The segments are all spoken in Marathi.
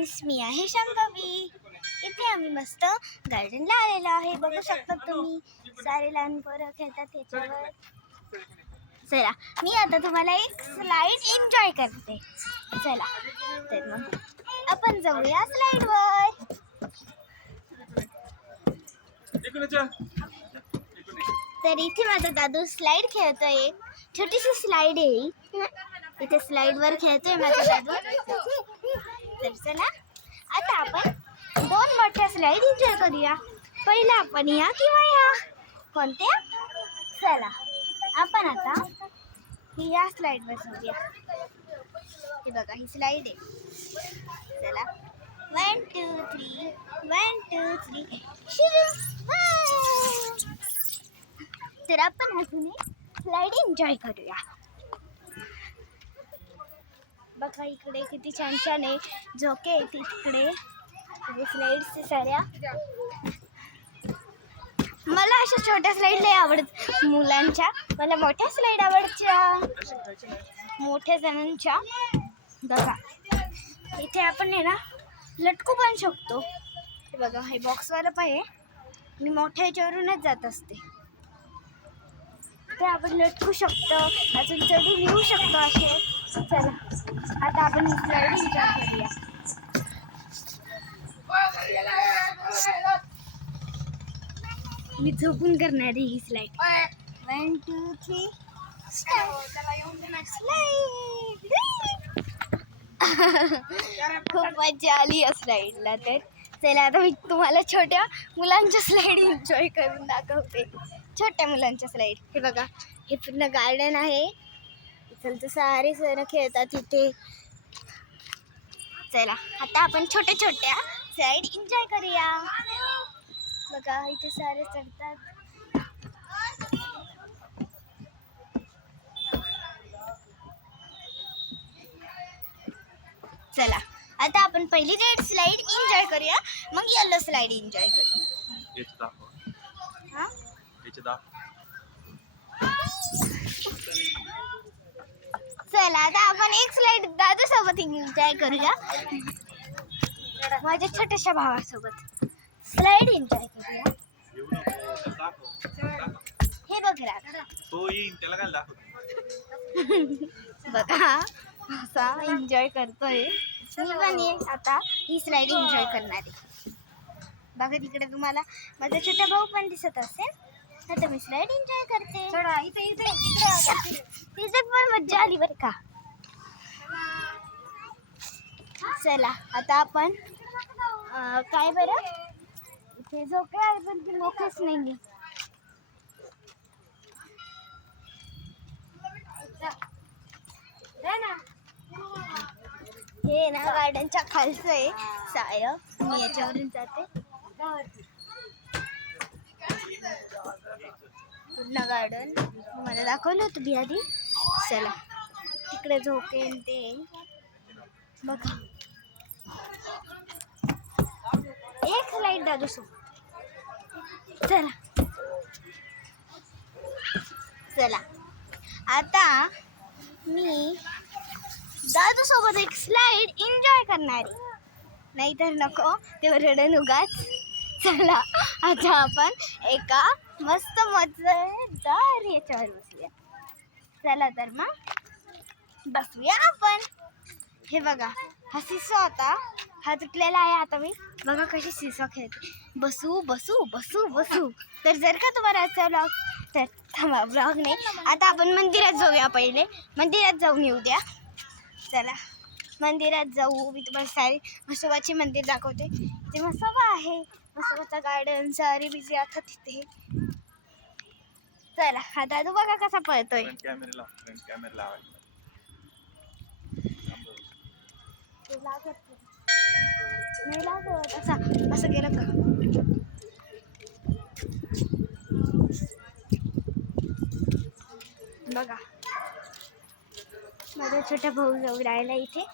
फ्रेंड्स, मी आहे शांभवी. इथे आम्ही मस्त गार्डनला आलेलो आहे. बघू शकता तुम्ही, सारे लहान पोरं खेळतात त्याच्यावर. चला, मी आता तुम्हाला एक स्लाइड एन्जॉय करते. चला तर मग आपण जाऊया स्लाइडवर. तर इथे माझा दादू स्लाइड खेळतोय. छोटीशी स्लाइड आहे, इथे स्लाइडवर खेळतोय माझा दादू. तर चला, आता आपण 2 मोठ्या स्लाइड एन्जॉय करूया. पहिला आपण या किंवा या, कोणत्या? चला, आपण आता या स्लाइडवर जाऊया. हे बघा, ही स्लाइड आहे. चला, 1 2 3 1 2 3 शुरू. तर आपण अजून स्लाइड एन्जॉय करूया. बघा, इकडे किती छान छान आहे, झोके आहेत तिकडे स्लाइड्स साऱ्या. मला अशा छोट्या स्लाइड लय आवडत मुलांच्या. मला मोठ्या स्लाइड आवडच्या, मोठ्या जणांच्या. बघा, इथे आपण आहे ना लटकू पण शकतो. हे बघा, हे बॉक्सवाला पण आहे. मी मोठ्या ह्याच्यावरूनच जात असते. ते आपण लटकू शकतो, अजून चढून येऊ शकतो असे. चला, आता आपण ही स्लाइड एन्जॉय करूया. मी झोपून करणार आहे ही स्लाइड. 1 2 3 खूप मजा आली या स्लाइडला. तर चला, आता मी तुम्हाला छोट्या मुलांच्या स्लाइड एन्जॉय करून दाखवते. छोट्या मुलांच्या स्लाइड. हे बघा, हे पूर्ण गार्डन आहे. इथलचं सारे सण खेळतात इथे. चला, आता आपण छोट्या छोट्या स्लाइड एन्जॉय करूया. बघा, इथे सारे चढतात. चला, आता आपण पहिली रेड स्लाइड एन्जॉय करूया, मग येलो स्लाइड एन्जॉय करूया. चला, आता आपण एक स्लाइड दादू सोबत एन्जॉय करूया, माझ्या छोट्याशा भावासोबत स्लाइड एन्जॉय करूया. हे बघ रा, तो येईन त्याला काय दाखव. बघा, असा एन्जॉय करतोय. मी पण ये आता ही स्लाइड एन्जॉय करणार आहे. बघा, तिकडे तुम्हाला माझा छोटा भाऊ पण दिसत असेल. आता मी स्लाइड एन्जॉय करते. तिथे पण मज्जा आली बरं का. चला, आता आपण काय बरं, इथे झोके आहे पण ती मोठेच नाही. हे ना गार्डनच्या खालचं आहे साय. मी याच्यावरून जाते. पूर्ण गार्डन मला दाखवलं होतं मी आधी. चला, तिकडे झोके ते बघा. एक स्लाइड दादू सोबत. चला, आता मी दादू सोबत एक स्लाइड एन्जॉय करणार आहे. नाहीतर नको, ते रडन उगाच. चला, आता आपण एका मस्त मजेदार याच्यावर बसूया. चला तर मग बसूया आपण. हे बघा, हा सिसो आता हा तुटलेला आहे. आता मी बघा कशी सिसो खेळते. बसू बसू बसू बसू. तर जर का तुम्हाला आजचा ब्लॉग, तर थांबा, ब्लॉग नाही, आता आपण मंदिरात जाऊया. पहिले मंदिरात जाऊन येऊ द्या. चला, मंदिरात जाऊ. मी तुम्हाला सारे म्हसोबाचे मंदिर दाखवते. ते म्हसोबा आहे, म्हसोबाचा गार्डन सारी बिझी आता तिथे. चला, हा दादू बघा कसा पळतोय. नाही लागत असं केलं का. बघा, माझा छोटा भाऊ जाऊ राहिला इथे.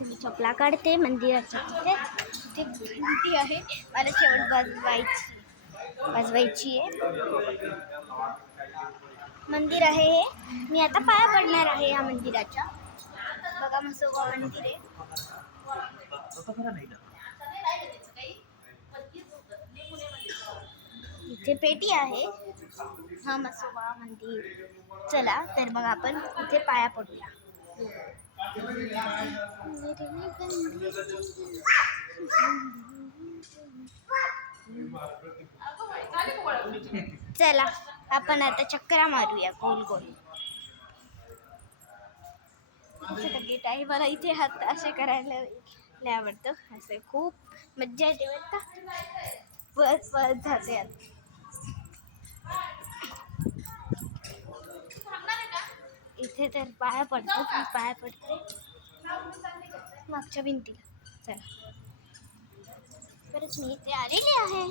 मी चपला काढते मंदिराच्या तिथे. घंटी आहे, मला शेवट वाजवायची आहे. मंदिर आहे हे. मी आता पाया पडणार आहे या मंदिराच्या. बघा म्हसोबा मंदिर आहे. इथे पेटी आहे. हा म्हसोबा मंदिर. चला तर मग आपण इथे पाया पडूया. चला आपण आता चक्रा मारूया गोल गोल. इथे गेट आहे. मला इथे हात असे करायला लय आवडतं. असं खूप मज्जा येते बरं का. बस बस जाते आता. इथे तर पाया पडतो. मी पाया पडते मागच्या भिंतीला. चला परत मी इथे आलेले आहे.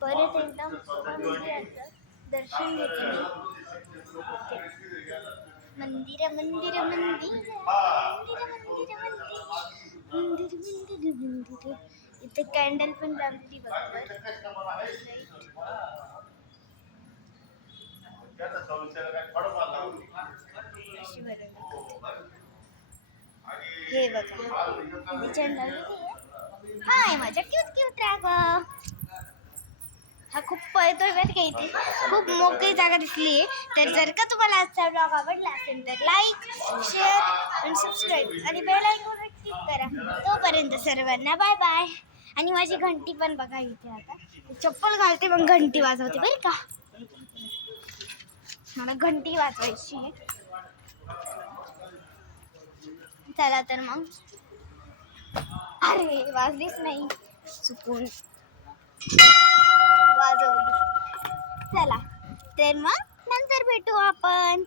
परत एकदा मंदिराचं दर्शन घेते मी. मंदिर मंदिर मंदिर मंदिर मंदिर मंदिर मंदिर मंदिर. इथे कॅन्डल पण लावली बरोबर. हे बघा हाय माझ्या क्यूट क्यूट ड्रॅगन. हा खूप पळतोय बरं का. इथे खूप मोकळी जागा दिसली. तर जर का तुम्हाला आजचा ब्लॉग आवडला असेल तर लाईक शेअर आणि सबस्क्राईब आणि बेल आयकॉनवर क्लिक करा. तोपर्यंत सर्वांना बाय बाय. आणि माझी घंटी पण बघा इथे. आता चप्पल घालते मग घंटी वाजवते बरं का. मला घंटी वाजवायची आहे. चला तर मग. अरे वाजलीच नाही चुकून वाजवली. चला तर मग नंतर भेटू आपण.